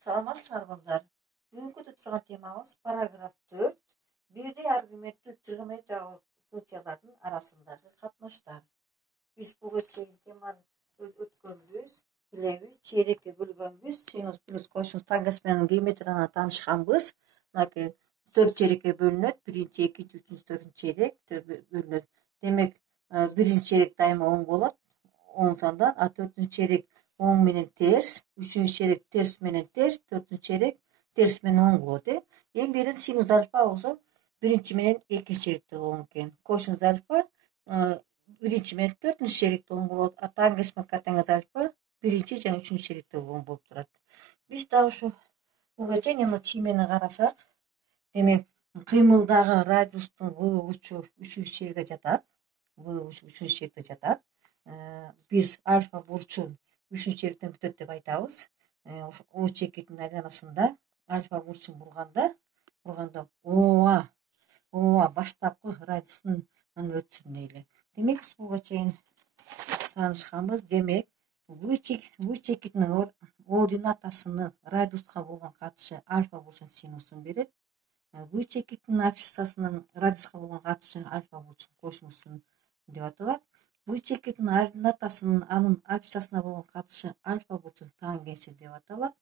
Саламатсыздар балдар. Бүгүнкү турган темабыз параграф 4. Бирдей аргументтүү тригонометриялык функциялардын арасындагы катнаштар. Биз бул теманы өткөнбүз, билебиз, чейрекке бөлгөнбүз. Синус плюс косинус тангенс менен геометрияны таанышканбыз. Мынакей 4 чейрекке бөлүнөт. Биринчи, экинчи, үчүнчү, төртүнчү чейрек бөлүнөт. Демек, биринчи чейрек дайыма оң болот, оң сандар, а төртүнчү чейрек оң менен терс, үчүнчү чейрек терс менен терс, төртүнчү чейрек терс менен оң болот. Эми бирин синус альфа болсо, биринчи менен экинчи чейректе оң экен. Косинус альфа биринчи менен төртүнчү чейректе оң болот, а тангенс менен котангенс альфа биринчи жана үчүнчү чейректе оң болуп турат. Биз дагы ушу буга чейин эмне чиймени карасак, демек кыймылдагы радиустун В учу үчүнчү чейректе жатат. В учу үчүнчү чейректе жатат. Биз альфа бурчун үчүнчү чейректен бүтөт деп айтабыз. У чекитин айланасында альфа бурчун бурганда ооа баштапкы радиустун өтсүн дейли. Демек биз буга чейин таанышканбыз. Демек В чекитинин ординатасынын радиуска болгон катышы альфа бурчун синусун берет. В чекитинин абсциссасынын радиуска болгон катышы альфа бурчун косинусун деп аталат. В чекитинин ординатасынын анын абсциссасына болгон катышы альфа бурчун тангенси деп аталат.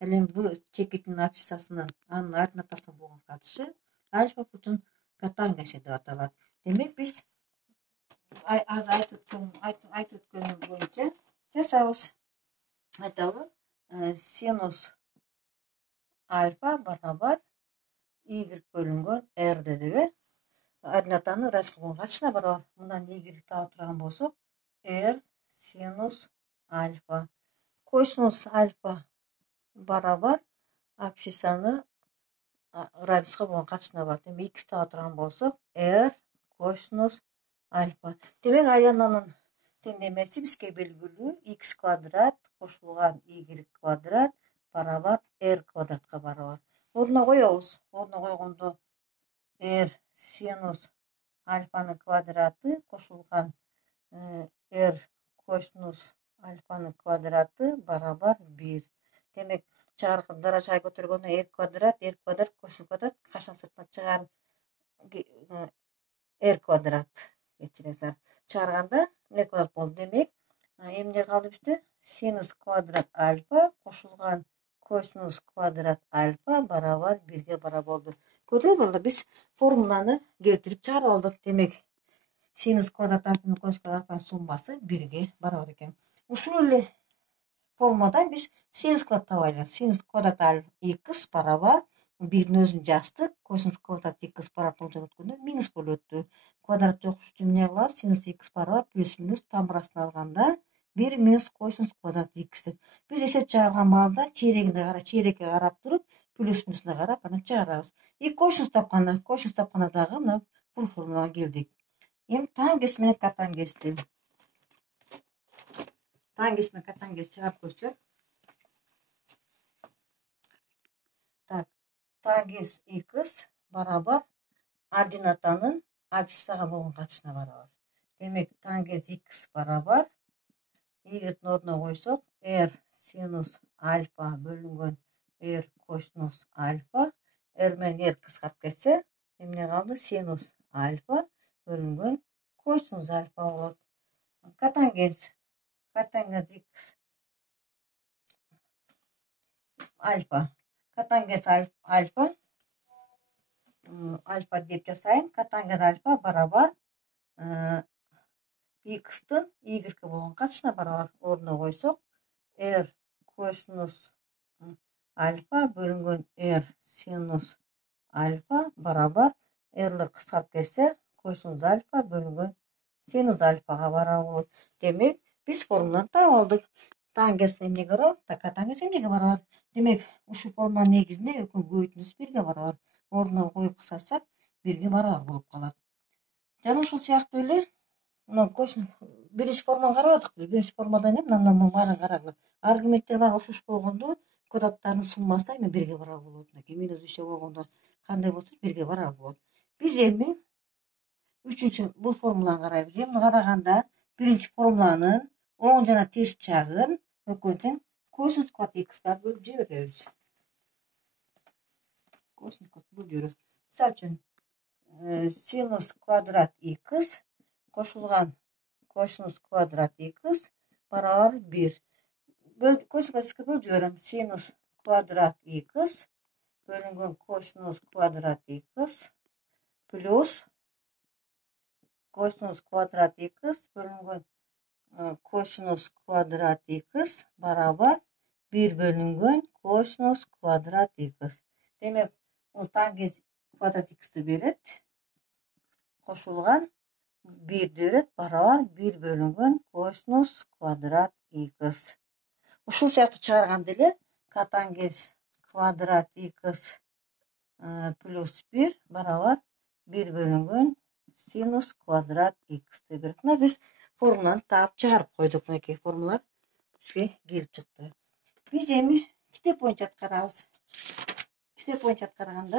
Ал эми В чекитинин абсциссасынын анын ординатасына болгон катышы альфа бурчун котангенси деп аталат. Демек биз азыр айтып өткөнүм боюнча жасабыз. Айталы, синус альфа барабар y бөлүнгөн r дедик. Ординатанын радиуска болгон катышына барабар. Мындан y таап турган болсок, r синус альфа. Косинус альфа барабар абсциссаны радиуска болгон катышына барат. Эми x таап турган болсок, r косинус альфа. Демек айлананын теңдемеси бизге белгилүү. X квадрат кошулган y квадрат барабар r квадратка барабар. Ордуна коебуз. Ордуна койгондо r синус альфанын квадраты кошулган r косинус альфанын квадраты барабар 1. Демек, жогорку даражага көтөргөндө r квадрат косинус квадрат кашын сыртына чыгарып r квадрат кечиресиздер. Чыгарганда r квадрат болду. Демек, эмне калды бизде? Синус квадрат альфа кошулган косинус квадрат альфа барабар 1ге барабар болду. Көрдүңүзбү? Биз формуланы келтирип чыгарып алдык. Демек, синус квадрат альфа менен косинус квадрат альфанын суммасы 1ге барабар экен. Ушул эле формуладан биз синус квадрат табайлы. Синус квадрат x барабар 1дин өзүн жаздык. Косинус квадрат x барабар болуп өткөндө минус болуп өттү. Квадрат жокуш үчүн эмне кылабыз? Синус x барабар плюс минус тамырасын алганда 1 минус косинус квадрат x деп. Биз эсеп чыгарган маалда чейрекке карап туруп, плюс минусуна карап анан чыгарабыз. Косинус тапканда дагы мына бул формулага келдик. Эми тангенс менен котангенсти чыгарып көрсөк. Тангенс x барабар ординатанын абсциссага болгон катышына барабар. Демек, тангенс x барабар y ордуна койсок, r синус альфа бөлүнгөн r косинус альфа. R менен r кыскарып кетсе, эмне калды? Синус альфа бөлүнгөн косинус альфа болот. Котангенс x альфа. Котангенс альфа деп жасайм. Котангенс альфа барабар x-тын y болгон катышына барабар. Ордуна койсок, r косинус альфа бөлүнгөн r синус альфа барабар рлер кыскарып кетсе, косинус альфа бөлүнгөн синус альфага барабар болот. Демек, биз формуланы таап алдык. Тангенс эмнеге барабар? Котангенс эмнеге барабар? Демек, ушул формуланын негизинде экөөнүн көбөйтүүсү 1ге барабар. Ордуна коюп кыскартсак, 1ге барабар болуп калат. Жана ушул сыяктуу эле биринчи формуланы карабадык беле? Биринчи формуладан мынанын баарын карагыла. Аргументтер баары ош болгондо квадраттарынын суммасы эми 1ге барабар болот. Минус 3 болгондо кандай болсо 1ге барабар болот. Биз эми үчүнчү бул формуланы карайбыз. Эми караганда биринчи формуланын оң жана терс жагын экөөнү тең косинус квадрат x'ка бөлүп жиберебиз. косинус бөлүбүз. Мисалы үчүн синус квадрат x кошулган косинус квадрат x барабар 1. Косинусқа бөлүп жиберем. Синус квадрат x бөлүнгөн косинус квадрат x плюс косинус квадрат x бөлүнгөн косинус квадрат x барабар 1 бөлүнгөн косинус квадрат x. Демек, бул тангенс квадрат x'ти берет. Кошулган 1 берет барабар 1 бөлүнгөн косинус квадрат x. Ушул сыяктуу чыгарганда эле котангенс квадрат x плюс 1 барабар 1 бөлүнгөн синус квадрат x'ти берет. Мына биз формуланы таап чыгарып койдук. Мынакей формулалар бизге келип чыкты. Биз эми китеп боюнча аткарабыз. Китеп боюнча аткарганда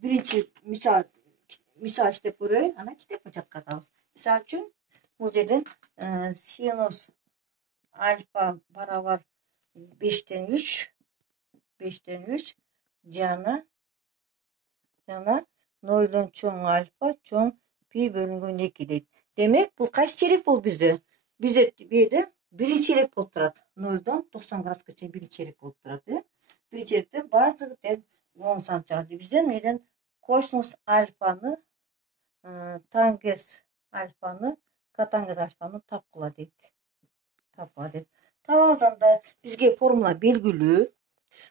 биринчи мисал иштеп көрөйүн, анан китеп боюнча аткарабыз. Мисалы үчүн, бул жерден синус альфа барабар 5тен 3 жана 0дон чоң альфа чоң пи бөлүнгөн 2 дейт. Демек, бул кайсы черек болду бизде? Бизде бээде биринчи черек болуп турат. 0дон 90 градуска чейин биринчи черек болуп турат. Биринчи черекте баардыгы тең оң сан чыгат. Бизден менден косинус альфаны, тангенс альфаны, котангенс альфаны тапкыла дейт. Табабыз, анда бизге формула белгилүү.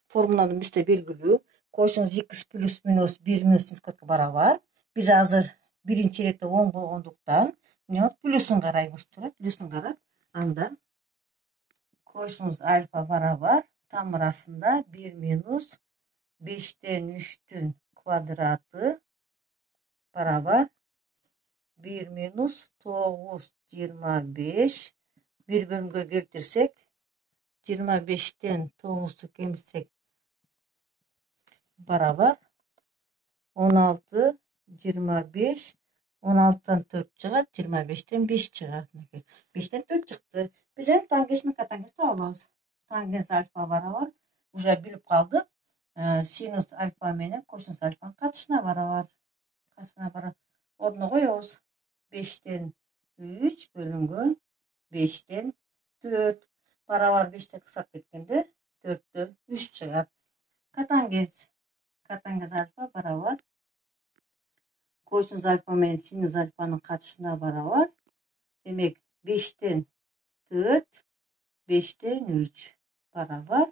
Формуланын бизде белгилүү. Косинус x плюс минус 1 минус синус квадратка барабар. Биз азыр биринчи черекте оң болгондуктан плюсун карайбыз. Плюсун карап, анда косинус альфа барабар тамырасында 1 минус 5тен 3түн квадраты барабар 1 минус 9,25. 1 бөлүмгө келтирсек, 25тен 9'у кемитсек барабар 16,25. 16тан 4 чыгат, 25тен 5 чыгат. 5тен 4 чыкты. Биз эми тангенс менен котангенс таба алабыз. Тангенс альфа барабар уже билип калдык. Синус альфа менен косинус альфанын катышына барабар. Ордуна коебуз. 5тен 3 бөлүнгөн 5тен 4 барабар 5те кысап кеткенде 4төн 3 чыгат. Котангенс альфа барабар косинус альфа менен синус альфанын катышына барабар. Демек, 5тен 4, 5тен 3 барабар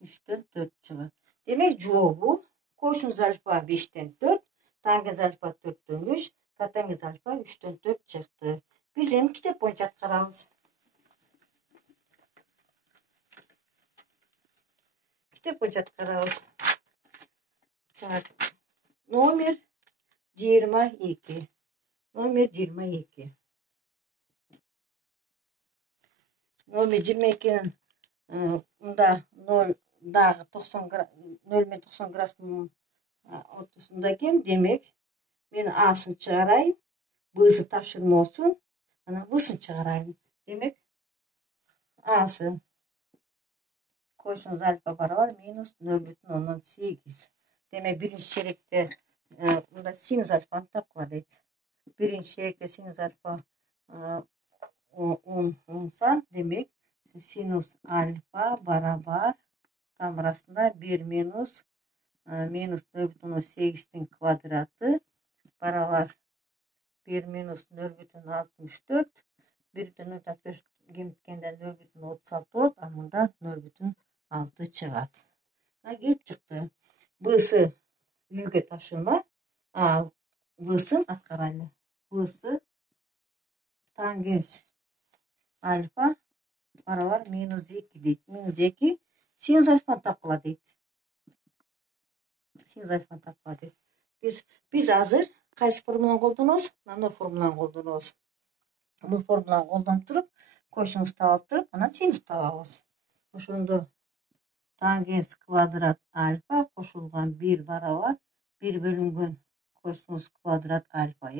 3төн 4 чыгат. Демек, жообу косинус альфа 5тен 4, тангенс альфа 4төн 3, котангенс альфа 3төн 4 чыкты. Биз эми китеп боюнча аткарабыз. Номер 22. Номер 22. Номер 22'nin мында 0 дагы 90 менен 90 градустун ортосунда экен. Демек, мен Асын чыгарайын, Б'сы тапшырмосун, анан Б'сын чыгарайын. Демек, Асы косинус альфа барабар минус 0,8. Демек, биринчи черекте мында синус альфаны тапкыла дейт. Биринчи черекте синус альфа 10 сан. Демек, синус альфа барабар тамырасында 1 минус 0,8'тин квадраты барабар 1 минус 0,64. 1'ден 0,64 кемиткенде 0,36 болот, а мында 0,6 чыгат. Келип чыкты. Б'сы үйгө тапшырма. Б'сын аткарайлы. Б'сы тангенс альфа барабар минус 2 дейт. Минус 2 синус альфаны тапкыла дейт. Биз азыр кайсы формуланы колдонобуз? Мына формуланы колдонобуз. Бул формуланы колдонуп туруп, косинус таап туруп, анан синус табабыз. Ошондо тангенс квадрат альфа кошулган 1 барабар 1 бөлүнгөн косинус квадрат альфа.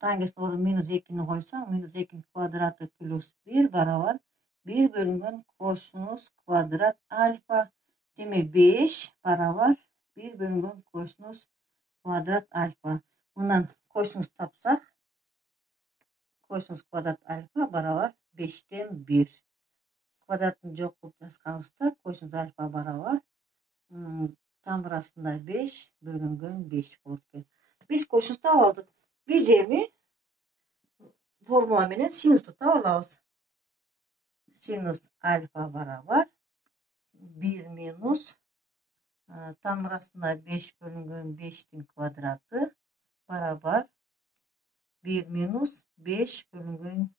Тангенстин ордуна минус 2'ни койсоң, минус 2'nin квадраты плюс 1 барабар 1 bölünген kosinus kvadrat alfa. Demek 5 barabar 1 bölüngen kosinus kvadrat alfa. Bundan kosinus tapsak kosinus kvadrat alfa barabar 5'ten 1. Kvadratını жоқ қылып жазғанымызда kosinus alfa barabar тамырасында 5 bölüngen 5 болот экен. Biz kosinus таап алдык. Biz эми формула менен синусту таап алабыз. Sinus alfa barabar 1 minus тамырасында 5 bölüngen 5'tin kvadratı barabar 1 minus 5 bölüngen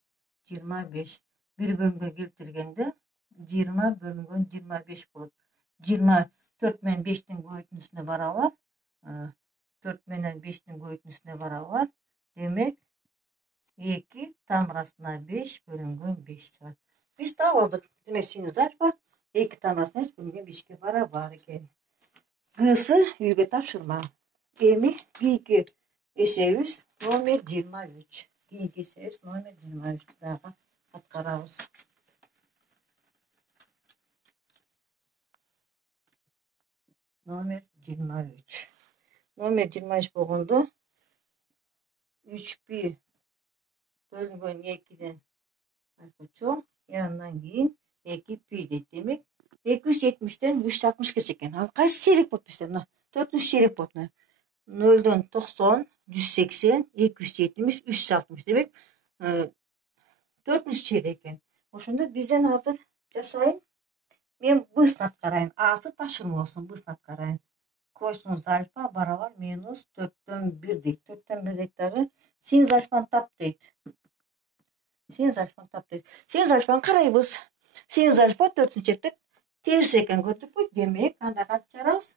25. 1 bölünge keltirgende 20 bölüngen 25 болот. 24 менен 5'tin көбөйтүүсүнө барабар. 4 менен 5'tin көбөйтүүсүнө барабар. Демек 2 тамырасына 5 bölüngen 5 чыгат. Biz таап алдык. Демек sinus alfa 2 тамырасына 5 bölüngen 5'ke барабар экен. Г'сы үйгө тапшырма. Эми кийинки эсебибиз номер 23. Кийинки эсебибиз номер 23 дагы аткарабыз. Номер 23. Номер 23 болгондо 3π bölüngen 2'den чоң, yandan кийин 2π дейт. Демек 270'ten 360 экен. Ал кайсы чейрек болуп bizde? Мына 4 чейрек болот. 0'дон 90, 180, 270, 360. Демек 4 чейрек экен. Ошондо бизден азыр жасайын. Мен бысын аткарайын. Асы ташырма болсун, бысын аткарайын. Kosinus alfa barabar minus 4'ten 1 дейт. 4'ten 1 дейт дагы. Sinus alfаны тап дейт. Sinus alfаны tap deydi. Sinus alfаны карайбыз. Sinus alfa 4-чекте терс экен көтүрбөйт. Демек, анда кантип чыгарабыз?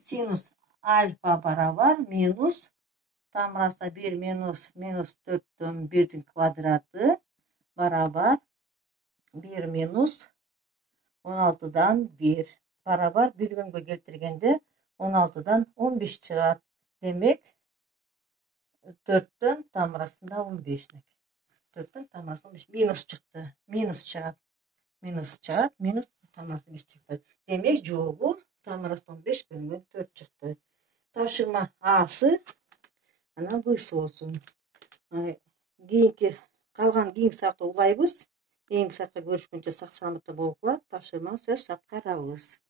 Sinus alfa barabar minus тамырасында 1 minus 4'ten 1'din kvadratı barabar 1 minus 16'dan 1 barabar 1 bölümгө келтиргенде 16'dan 15 чыгат. Демек 4'ten тамырасында 15. 4'ten тамырасында 15 минус чыкты. Минус чыгат. Минус тамырасында 5 чыкты. Демек жообу тамырасында 15 bölüngen 4 чыкты. Тапшырма Асы анан Б'сы болсун. Калган кийинки сабакта улайбыз. Кийинки сабакта көрүшкөнчө сак саламатта болгула. Тапшырманы сөз аткарабыз.